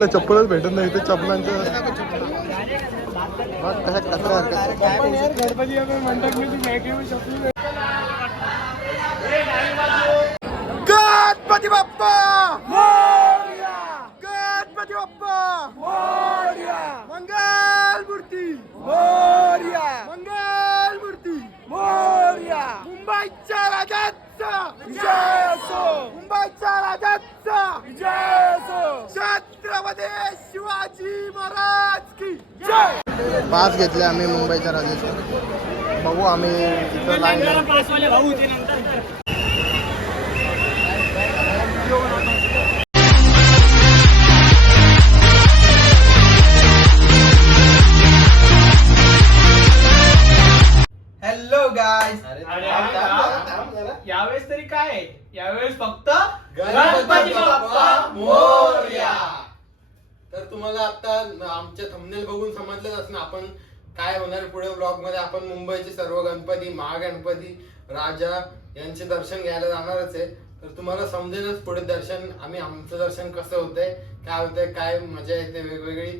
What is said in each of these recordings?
चप्पलच भेटत नाही तर चप्पलांचं गणपती बाप्पा गणपती बाप्पा मंगल मूर्ती मंगल मूर्ती मुंबईच्या राजाचा विजय असो मुंबईच्या राजाचा विजय असो छत्रपती शिवाजी महाराज की जय. पास घेतले आम्ही मुंबईच्या राजाचे. बघू आम्ही तिथं लाईन हॅलो गाईज. यावेळेस तरी काय यावेळेस फक्त गणपती बाप्पा मोरया. तर तुम्हाला आता आमच्या थंबनेल बघून समजलंच असणार आपण काय होणार पुढे व्लॉग मध्ये. आपण मुंबईचे सर्व गणपती महागणपती राजा यांचे दर्शन घ्यायला जाणारच आहे. तर तुम्हाला समजेलच पुढे दर्शन आमचं दर्शन कसं होतंय काय होतंय काय मजा येते वेगवेगळी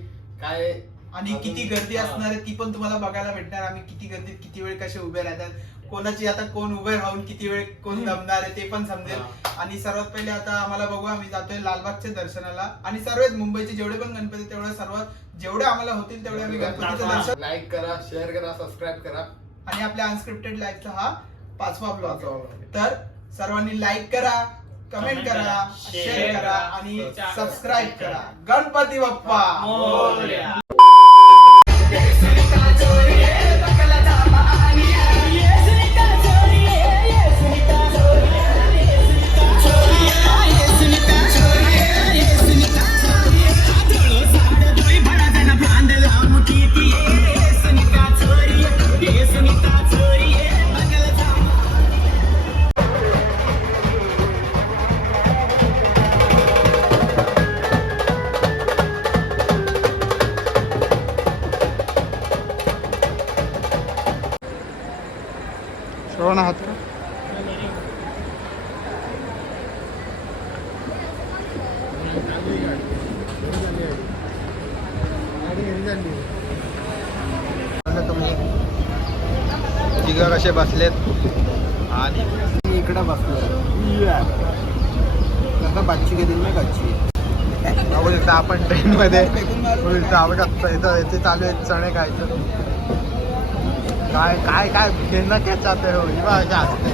काय आणि किती गर्दी असणार आहे ती पण तुम्हाला बघायला भेटणार. आम्ही किती गर्दीत किती वेळ कसे उभे राहतात कोणाची आता कोण उभे राहून किती वेळ कोण दमणार आहे ते पण समजेल. आणि सर्वात पहिले आता आम्हाला बघू आम्ही जातोय लालबागच्या दर्शनाला. आणि सर्वच मुंबईचे जेवढे पण गणपती तेवढे सर्व जेवढे आम्हाला होतील तेवढे आम्ही गणपतीचं दर्शन. लाईक करा शेअर करा सबस्क्राईब करा. आणि आपल्या अनस्क्रिप्टेड लाईफचा हा 5वा ब्लॉग. तर सर्वांनी लाईक करा कमेंट करा शेअर करा आणि सबस्क्राईब करा. गणपती बाप्पा मोरया. श्रवण आहात का? तुम्ही तिघ कसे बसलेत आणि मी इकडे बसलो. कसं बातची घेतली ना कच्ची बघू शकता आपण ट्रेन मध्ये इथे चालू आहेत चणे खायचं. काय काय काय खेळणं खेळात हो असते.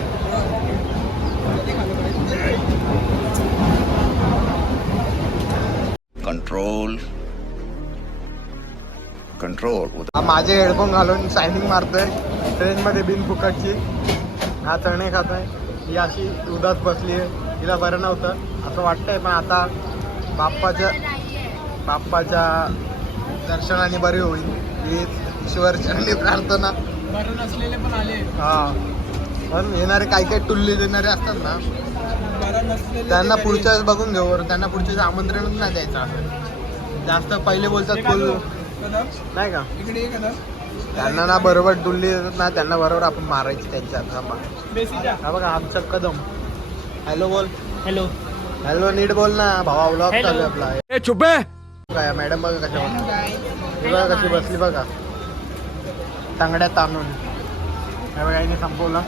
Control control. माझे हेडफोन घालून सायनिंग मारतोय ट्रेन मध्ये बिन फुकटची. हा चणे खातोय. ही अशी उदास बसली आहे. तिला बरं नव्हतं असं वाटतंय पण आता बाप्पाच्या दर्शनाने बरी होईल हीच ईश्वर चरणी प्रार्थना. बरं नसलेले पण आले. हा पण येणारे काही काही टुल्ली देणारे असतात ना बरं नसलेले त्यांना पुढच्या वेळेस बघून घेऊ. त्यांना पुढच्या वेळेस आमंत्रणच नाही द्यायचं असं. जास्त पहिले बोलतात फुल नाही का त्यांना ना बरोबर टुल्ली देतात ना त्यांना बरोबर आपण मारायची त्यांच्या. हा बघा आमचा कदम. हॅलो बोल. हॅलो हॅलो नीट बोल ना भावा. व्लॉग चालू आहे आपला. चुपे काय मॅडम बघा कशा बघा कशी बसली बघा तांगड्या ताणून. ह्या वेळाने संपवला.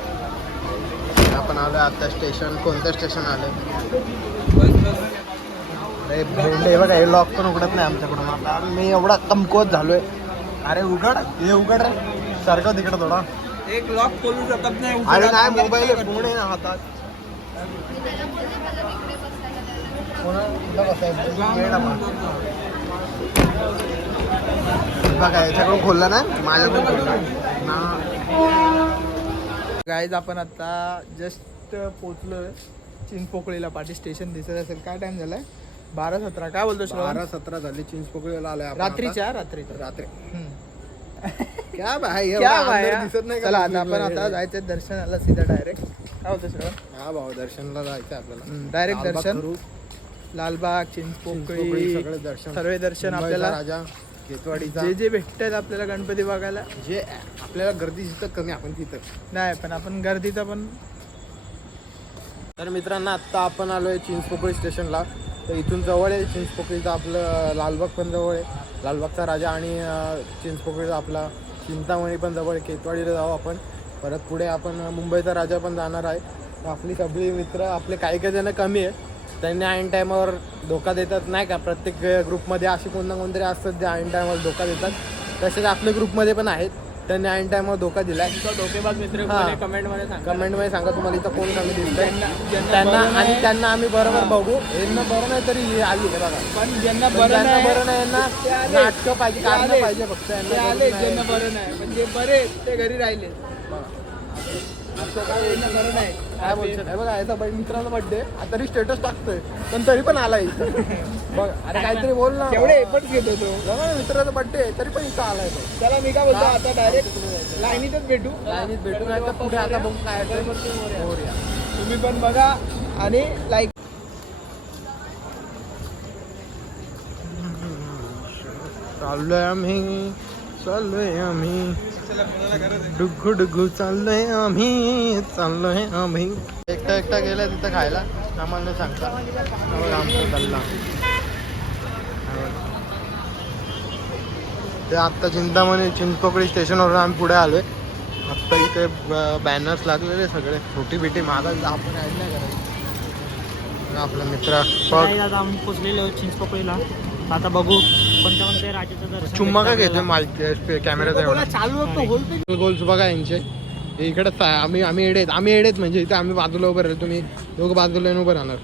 आपण आलो आता स्टेशन. कोणतं स्टेशन आलं अरे भेंडे बघा. हे लॉक पण उघडत नाही आमच्याकडून. आता मी एवढा कमकुवत झालोय. अरे उघड हे उघड रे सारखं तिकडं थोडा. एक लॉक खोलू शकत नाही. अरे नाही मोबाईल फोन आहे ना हातात. बघा याच्याकडून खोलला ना माझ्याकडून खोलला ना. गाईज आपण आता जस्ट पोचलो चिंचपोकळीला. पाठी स्टेशन दिसत असेल. काय टाइम झालाय 12:17. काय बोलतो 12:17 झाली. चिंचपोकळीला आलोय आपण. रात्री क्या भाई दिसत नाही. चला आता आपण आता जायचं दर्शनाला सीधा डायरेक्ट. काय होतं श्रवण? हा भाऊ दर्शनला जायचं आपल्याला. डायरेक्ट दर्शन लालबाग चिंचपोकळी सगळे दर्शन सर्व दर्शन आपल्याला राजा केतवाडीचा जे जे भेटतात आपल्याला गणपती बघायला. जे आपल्याला गर्दी तिथं कमी आपण तिथं नाही पण आपण गर्दीचा पण. तर मित्रांनो आत्ता आपण आलोय चिंचपोकळी स्टेशनला. तर इथून जवळ आहे चिंचपोकळीचं आपलं लालबाग पण जवळ आहे, लालबागचा राजा, आणि चिंचपोकळीचा आपला चिंतामणी पण जवळ आहे. केतवाडीला जाऊ आपण, परत पुढे आपण मुंबईचा राजा पण जाणार आहे. तर आपली सगळी मित्र, आपले काही काही जण कमी आहे, त्यांनी ऐन टायमावर धोका देतात नाही का. प्रत्येक ग्रुपमध्ये असे कोण ना कोणतरी असतात जे ऐन टायमावर धोका देतात. तसेच आपल्या ग्रुपमध्ये पण आहेत, त्यांनी ऐन टायमावर धोका दिलाय. धोकेबाज मित्र हां. कमेंटमध्ये सांगा. कमेंटमध्ये सांगा तुम्हाला इथं कोण कमी दिसतंय ज्यांना त्यांना, बरं आणि नाही- त्यांना आम्ही बरोबर बघू. यांना बरं नाही तरी हे आली आहे बघा. पण ज्यांना पण बरं ज्यांना नाही बरं नाही यांना ते आले. नाटकं पाहिजे, ते कारणं आले. पाहिजे फक्त. ते यांना आले बरं ज्यांना नाही. बरं नाही, म्हणजे बरे ते घरी राहिले. ज्यांना बरं नाही काय बोलतो नाही बघा, याचा मित्राचा बर्थडे तरी स्टेटस टाकतोय, पण तरी पण आलाय इथं. बघ अरे काहीतरी बोल ना. तेवढे एफर्ट्स घेतो तो. बघा ना, मित्राचा बर्थडे तरी पण इथं आलाय तो. त्याला मी काय बोलतो, आता डायरेक्ट लाईनीतच भेटू. लाईनीत भेटून आता पुढे आता बघू काय आहे ते. मोरया. तुम्ही पण बघा आणि लाईक. चाललोय आम्ही डुगू डुगू चाललोय आम्ही. एकटा गेलाय तिथं खायला, आम्हाला नाही सांगता. आमचा गल्ला ते आत्ता चिंचपोकळी स्टेशनवरून आम्ही पुढे आलोय. आत्ता इथे बॅनर्स लागलेले सगळे, छोटी बिटी मागायला आपण ॲड नाही करायचं. आपला मित्र आता आम्ही पोचलेलो चिंचपोकळीला. आता बघू कोणत्या कोणत्या राजाचं दर्शन चुम्मा काय भेटतं घेतोय आपल्याला. कॅमेराचा एवढा. चालू होतो बोलतो. गोल्स बघा यांचे इकडेच आहे. आम्ही एडेत म्हणजे इथे आम्ही बाजूला उभं राहिलो, तुम्ही दोघं बाजूला येऊन उभं राहणार.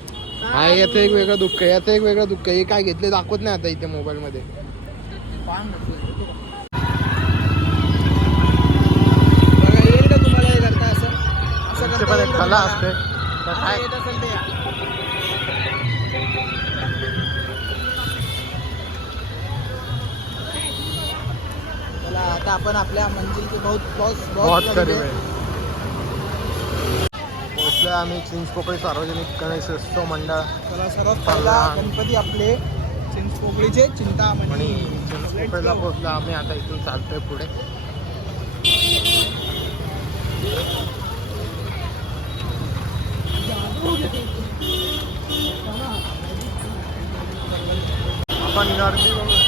हा याचं एक वेगळं दुःख आहे, याचं एक वेगळं दुःख आहे. हे काय घेतले दाखवत नाही आता इथे मोबाईलमध्ये. बघा येईल का तुम्हाला हे करता असं त्यांचे पण एक कला असते. तर काय येत असेल ते या. चला आता आपण आपल्या मंजिल के बहुत करीब आहे. पोहोचलोय आम्ही चिंचपोकळी सार्वजनिक गणेशोत्सव मंडळ. चला सर्वात पहिला गणपती आपले चिंचपोकळीचे चिंतामणी. आणि चिंचपोकळीला पोहोचलो आम्ही. आता इथून चालतोय पुढे. आपण गर्दी बघू.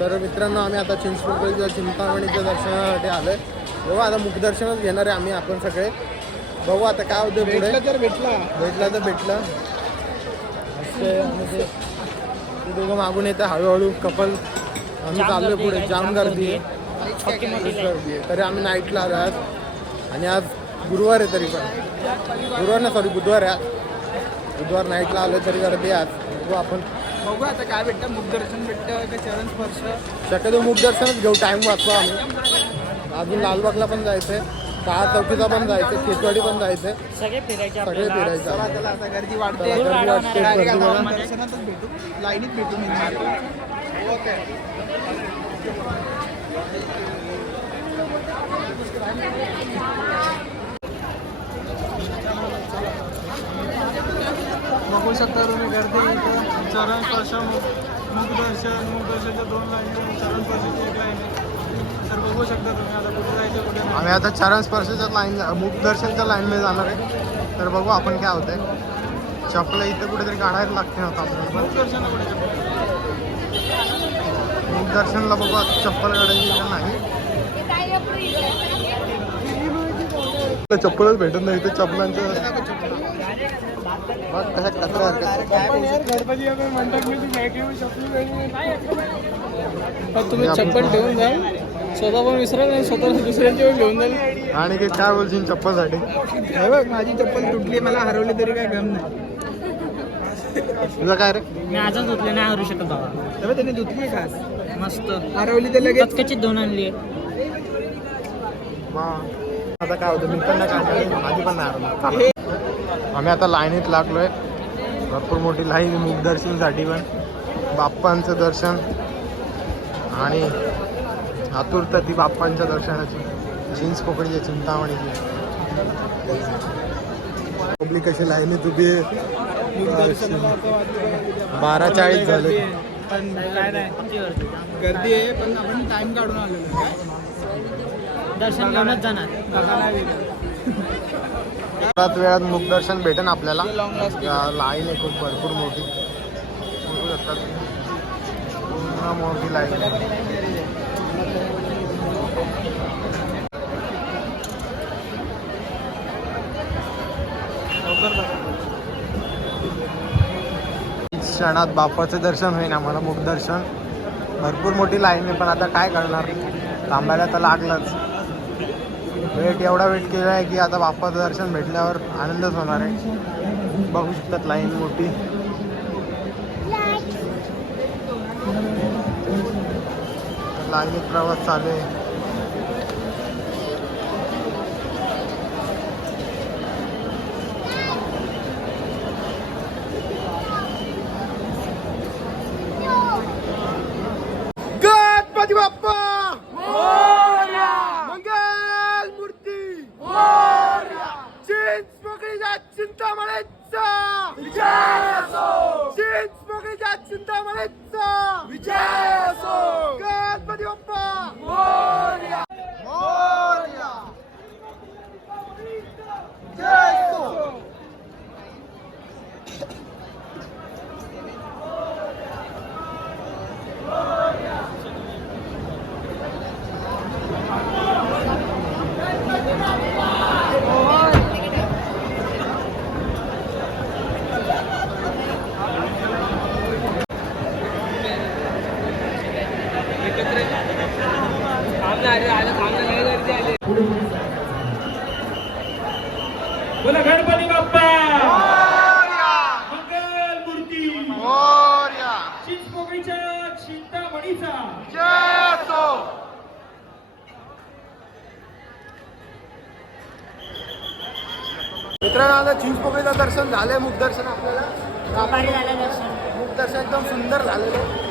तर मित्रांनो आम्ही आता चिंचपोकळीच्या चिंतामणीच्या दर्शनासाठी आलोय. बघू आता मुखदर्शनच घेणार आहे आम्ही, आपण सगळे. बघू आता काय होतं पुढे. भेटला तर भेटला. भेटला तर भेटला. असं आणि ते दोघं मागून येतं हळूहळू कपल. आम्ही चाललोय पुढे. जाम गर्दी आहे. गर्दी आहे. तरी आम्ही नाईटला आलो आज. आणि आज गुरुवार आहे, तरी पण गुरुवार ना सॉरी बुधवार आहे आज. बुधवार नाईटला आलो तरी गर्दी आहे आज. बघू आपण. बघू आता काय भेटतं, मुखदर्शन भेटतं का चरण स्पर्श. शक्यतो मुखदर्शनच घेऊ, टाइम वाचवा आम्ही. अजून लालबागला पण जायचंय, सहा चौकीला पण जायचंय, केतवाडी पण जायचंय. सगळे फिरायचे सगळे आपल्याला. फिरायचं चला आहे. चला आता गर्दी वाढते. चला, गर्दी वाढते. Direct गर्दी आता वाढते. दर्शनातच भेटू, लाईनीत भेटू. ओके. बघू शकता तुम्ही गर्दी इथं. चरण स्पर्श, मुखदर्शनच्या 2 लाईन, चरण स्पर्शाची 1 लाईन. तर बघू शकता तुम्ही आता कुठे जायचं कुठे नाही. आम्ही आता चरण स्पर्शाच्या लाईन, मुखदर्शनच्या लाईनमध्ये जाणार आहे. तर बघू आपण काय होतंय. चपला इथं कुठेतरी काढायला लागते ना आपल्याला. मुखदर्शनाला कुठे जाऊ? मुखदर्शनला बघू आता चप्पल काढायची का नाही. चप्पलच भेटत नाही इथे. चप्पलांचं बघ कशा कचरा तुम्ही चप्पल ठेवून जा, स्वतः पण विसरा नाही, स्वतः दुसऱ्यांची पण घेऊन जाईल. आणि काय बोलशील चप्पलसाठी. हे बघ माझी चप्पल तुटली, मला हरवली तरी काय गम नाही. तुझं काय रे. मी आजच धुतले, नाही हरू शकत बाबा. तेव्हा त्याने धुतली खास. मस्त हरवली तर लगेच कचकचीत धुवून आणली. आता काय होतं मी पण नाही काढणार माझी पण नाही. आम्ही आता लाईनीत लागलोय. भरपूर मोठी लाईन मुखदर्शनसाठी पण बाप्पांचं दर्शन आणि आतुरता ती बाप्पांच्या दर्शनाची. चिंचपोकळीची चिंतामणीची पब्लिक कशी लाईनीत उभी आहे. 12:40 झाले. पण काय नाही गर्दी आहे पण आपण टाइम काढून आलेलो दर्शन घेऊनच जाणार. बऱ्याच वेळात मुखदर्शन भेटेन आपल्याला. लाईन आहे खूप भरपूर मोठी. बघू शकता पूर्ण मोठी लाईन आहे. क्षणात बाप्पाचं दर्शन होईन आम्हाला मुखदर्शन. भरपूर मोठी लाईन आहे पण आता काय करणार थांबायला तर लागलंच. एवढा वेट केला आहे की आता बाप्पाचं दर्शन भेटल्यावर आनंदच होणार आहे. बघू शकतात लाईन मोठी. लाईनीत प्रवास चालू आहे. गणपती बाप्पा मंगल मूर्ती चिंचपोकळीच्या चिंतामणीचा विजय असो. चिंचपोकळीच्या चिंतामणीचा विजय असो. गणपती बाप्पा मोरया. मोरया. जय असो. बोला गणपती बाप्पा मंगल मूर्ती मोरया. चिंचपोकळीच्या चिंतामणीचा जय असो. मित्रांनो आता चिंचपोकळीचं दर्शन झालंय. मुखदर्शन आपल्याला मुखदर्शन एकदम सुंदर झालेलं.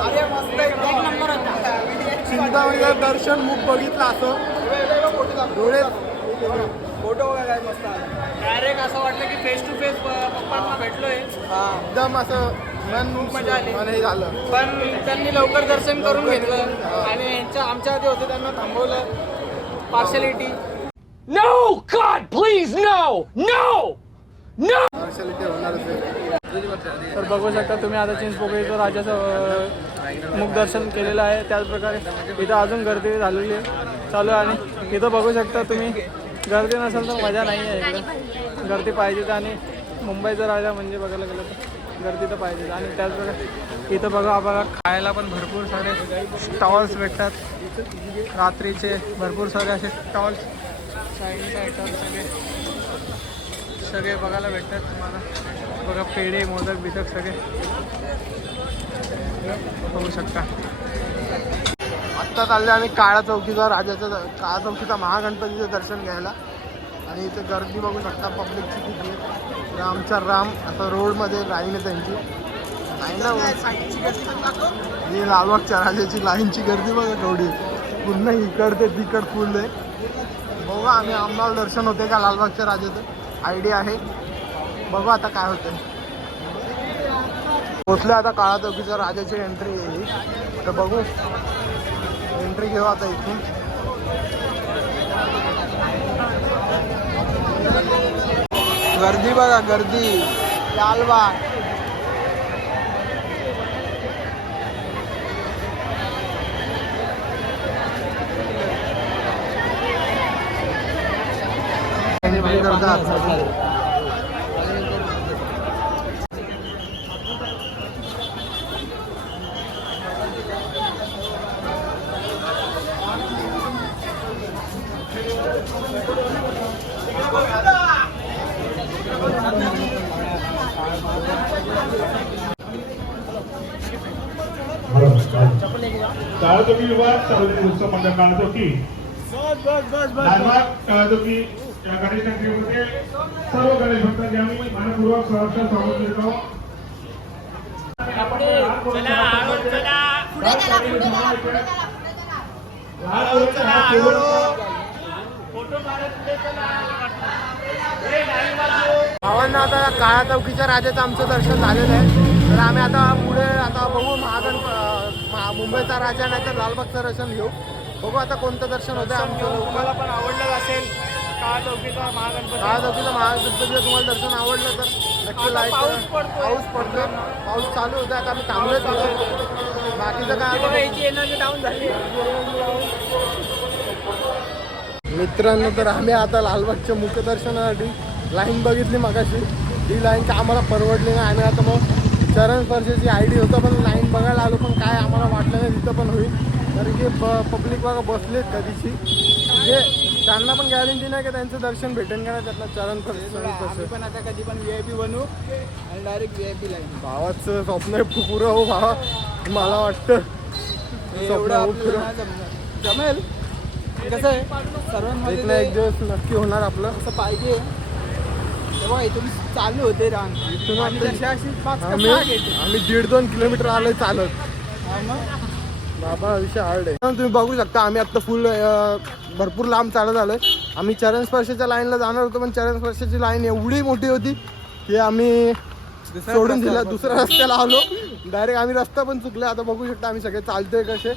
अरे मस्त चिंतामणीचं दर्शन मुख बघितलं असं डोळे फोटो वगैरे मस्त डायरेक्ट असं वाटलं की फेस टू फेस पप्पांना भेटलोय. एकदम असं मन मजा आली. मन हे झालं पण त्यांनी लवकर दर्शन करून घेतलं आणि आमच्या आधी होते त्यांना थांबवलं. Partiality. No God please no no no. Partiality होणारच आहे. तर बघू शकता तुम्ही आता चिंचपोकळीचं राजाचं मुखदर्शन केलेलं आहे. त्याचप्रकारे इथं अजून गर्दी झालेली आहे चालू आहे. आणि इथं बघू शकता तुम्ही गर्दी नसेल तर मजा नाही आहे. इकडं गर्दी पाहिजेच. आणि मुंबईचा राजा म्हणजे बघायला गेलं तर गर्दी तर पाहिजेच. आणि त्याचप्रकारे इथं बघा खायला पण भरपूर सारे स्टॉल्स भेटतात. रात्रीचे भरपूर सारे असे स्टॉल्स चायनीज आयटम सगळे बघायला भेटतात तुम्हाला. बघा पेढे मोदक बिदक सगळे बघू शकता. आत्ता चालले आम्ही काळा चौकीचा काळा चौकीचा महागणपतीचं दर्शन घ्यायला. आणि इथे गर्दी बघू शकता पब्लिकची किती आहे. रामचा राम आता रोडमध्ये लाईन आहे त्यांची. ही लालबागच्या राजाची लाईनची गर्दी बघा केवढी. पुन्हा इकड ते तिकड फुल आहे. बघू आम्ही आम्हाला दर्शन होते का लालबागच्या राजाचं आयडिया आहे. बघू आता काय होतं. पोचले आता काळा चौकीच्या राजाची एंट्री येईल तर बघू. एंट्री घेऊ आता इथून. गर्दी बघा गर्दी. लालबाग एंट्री करतात. काळाचौकी विभाग सार्वजनिक उत्सव मंडळ काळाचौकी लालबाग तळाजोगी या गणेश नगरीमध्ये सर्व गणेश भक्तांचे आम्ही मनपूर्वक सहर्ष स्वागत करतो. भावांना आता काळा चौकीच्या राजाचं आमचं दर्शन झालेलं आहे. तर आम्ही आता पुढे आता बघू मुंबईचा राजा नाही तर लालबागचं दर्शन घेऊ. बघू आता कोणतं दर्शन होतं आमचं. तुम्हाला पण आवडलं असेल काळा चौकीचा महागणपती. काळा चौकीचं महागणपतीचं तुम्हाला दर्शन आवडलं तर नक्की लाईक पाऊस करा. पडतोय. पाऊस पडतोय, पाऊस चालू होता. आता आम्ही थांबलोय चालू. बाकीचं काय आता याची एनर्जी डाऊन झाली. मित्रांनो, तर आम्ही आता लालबागच्या मुखदर्शनासाठी लाईन बघितली मगाशी. ही लाईन काय आम्हाला परवडली नाही. आम्ही आता मग चरण स्पर्शाची आयडी होतं पण लाईन बघायला आलो, पण काय आम्हाला वाटलं नाही तिथं पण होईल. कारण की पब्लिक बघा बसलेत कधीची, म्हणजे त्यांना पण गॅरंटी नाही की त्यांचं दर्शन भेटेल का नाही. त्यातलं चरण स्पर्श पण आता कधी पण VIP बनवू आणि डायरेक्ट VIP लाईन. भावाचं स्वप्न आहे पुरं हो भावा. मला वाटतं एवढं आपल्याला नाही जमणार. जमेल कसं आहे एक ना सर्वांमध्ये एक दिवस नक्की होणार आपलं. असं पाहिजे. तेव्हा इथून चालू होते रांग इथून आणि आता- जशी अशी पाच का आम्ही सहा घेते. आम्ही 1.5-2 किलोमीटर आलोय चालत. हा मग. बाबा विषय हार्ड आहे. तुम्ही बघू शकता आम्ही आता फुल भरपूर लांब चालत आलोय. आम्ही चरण स्पर्शाच्या लाईनला जाणार होतो, पण चरण स्पर्शाची लाईन एवढी मोठी होती की आम्ही सोडून दिला. दुसऱ्या रस्त्याला आलो डायरेक्ट. आम्ही रस्ता पण चुकला. आता बघू शकता आम्ही सगळे चालतोय कसे.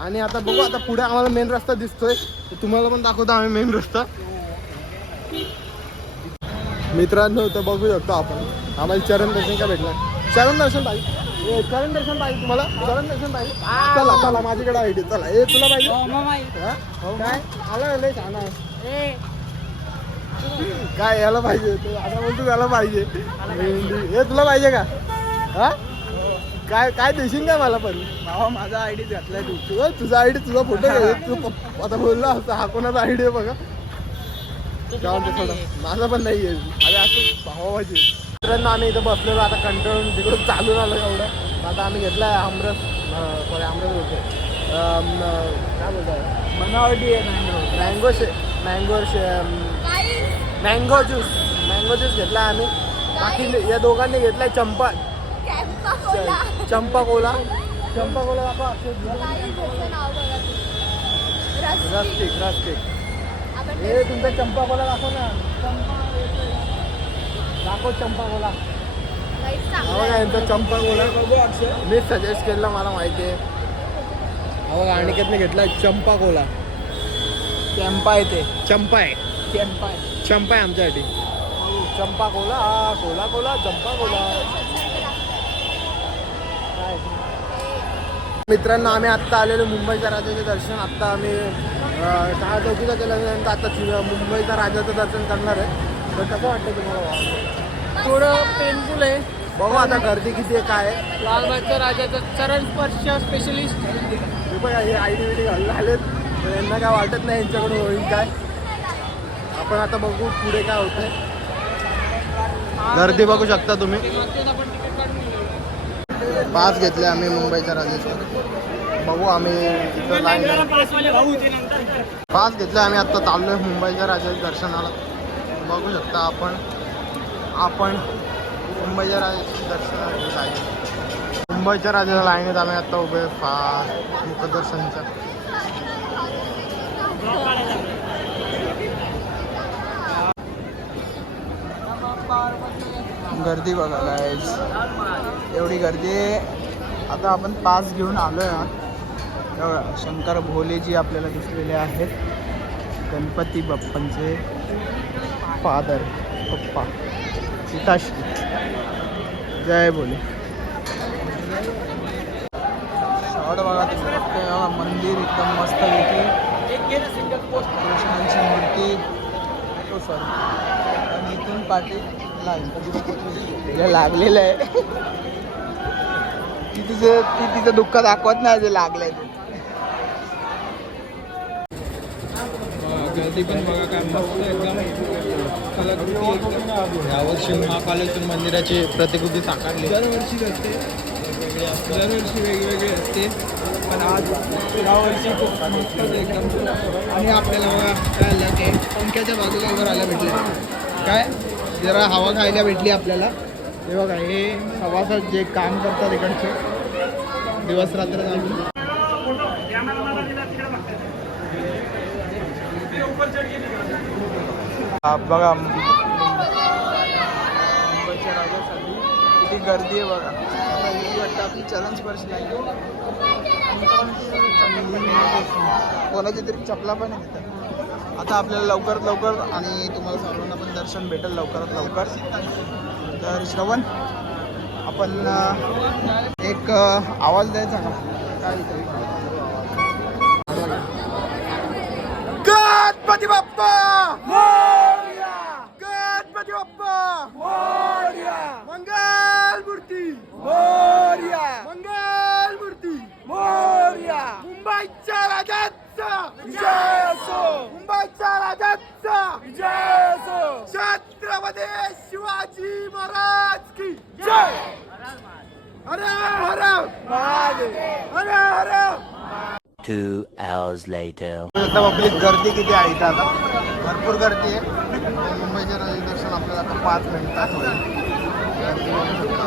आणि आता बघू आता पुढे आम्हाला मेन रस्ता दिसतोय. तुम्हाला पण दाखवतो आम्ही मेन रस्ता. मित्रांनो, तर बघू शकतो आपण आम्हाला चरण दर्शन का भेटलं. चरण दर्शन पाहिजे. चरण दर्शन पाहिजे तुम्हाला. चरण दर्शन पाहिजे. चला चला माझ्याकडे आयडी. चला तुला पाहिजे. हा? काय आला लय छान आहे. काय याला पाहिजे तू आता बोलतो त्याला पाहिजे. हे तुला पाहिजे का? हा काय काय देशील का मला पण? भावा माझा आयडी घातलाय तू. तुझा आयडी तुझा फोटो घे. तू आता बोलला असता हा कोणाचा आयडी आहे बघा. काय म्हणते थोडं माझा पण नाही आहे. अरे असं भावाची. मित्रांनो, आम्ही इथं बसलेलो आता कंटाळून तिकडून चालून आलो एवढं. आता आम्ही घेतलाय आमरस. सॉरी आमरस होतो काय बोलतो बनावटी आहे मँगो ज्यूस घेतला आम्ही. बाकी या दोघांनी घेतलाय चंपा कोला. दाखवा. रस केक. हे तुमचा चंपा कोला दाखव ना. दाखव चंपा कोला. बघा यांचा चंपा कोला मी सजेस्ट केला, मला माहिती आहे. बघा अनिकेतने घेतला चंपा कोला. कॅम्पा येते. चंपा आहे. कॅम्पा आहे. चंपा आहे आमच्यासाठी. चंपा कोला. कोला चंपा कोला. मित्रांनो, आम्ही आत्ता आलेलो मुंबईच्या राजाचे दर्शन. आत्ता आम्ही काळा चौकीचा केल्यानंतर आता मुंबईच्या राजाचं दर्शन करणार आहे. तर कसं वाटतं तुम्हाला? थोडं पेनफुल आहे. बघू आता गर्दी किती आहे काय आहे. लालबागच्या राजाचं चरण स्पर्श स्पेशलिस्ट. हे बघा हे आयडी झालेत. तर यांना काय वाटत नाही यांच्याकडून होईल काय. आपण आता बघू पुढे काय होतंय. गर्दी बघू शकता तुम्ही. पास घेतले आम्ही मुंबईच्या राजाचे. बघू आम्ही तिथं लाईन पास घेतले आम्ही. आत्ता चाललोय मुंबईच्या राजाच्या दर्शनाला. बघू शकता आपण मुंबईच्या राजाच्या दर्शनाला आहे. मुंबईच्या राजाच्या लाईनीत आम्ही आत्ता उभे मुखदर्शनच्या. गर्दी बघा गाईज, एवढी गर्दी. आता आपण पास घेऊन आलोय. शंकर भोलेजी आपल्याला दिसलेले आहेत. गणपती बाप्पांचे फादर पप्पा पिताश्री. जय भोले. शॉट बघा तुम्ही. मंदिर एकदम मस्त पैकी. कृष्णांची मूर्ती. आणि इथून पाठी लागलेलं आहे. ती तिचं दुःख दाखवत नाही जे लागलंय ते. गर्दी पण बघा काय मस्त एकदम कलाकृती. यावर्षी महाकालेश्वर मंदिराची प्रतिकृती साकारली. दरवर्षी करते. दरवर्षी वेगवेगळी असते, पण आज यावर्षी खूप मस्तच एकदम. आणि आपल्याला बघा काय आलं की पंख्याच्या बाजूला उभं राहायला भेटले, काय जरा हवा खायला भेटली आपल्याला. हे बघा हे सभासद जे काम करतात इकडचे दिवस रात्र चालू. बघा मुंबईच्या राजासाठी किती गर्दी आहे बघा. ही वाटतं आपली चरण स्पर्श नाही, कोणाची तरी चपला पण आहे तिथं. आता आपल्याला लवकरात लवकर आणि तुम्हाला सर्वांना पण दर्शन भेटेल लवकरात लवकर. तर श्रवण आपण एक आवाज द्यायचा का काय गणपती बाप्पा मोरया, गणपती बाप्पा मोरया, मंगल मूर्ती मोरया, मंगल मूर्ती मोरया. मुंबईच्या राजाचा विजय असो, मुंबईच्या राजाचा विजय असो. छत्रपती शिवाजी महाराज की जय. हर हर महादेव, हर हर. 2 hours later. आता पब्लिक गर्दी किती आहे इथं, आता भरपूर गर्दी आहे. मुंबईचे दर्शन आपल्याला आता 5 मिनिटात होईल. गर्दी बघू शकता.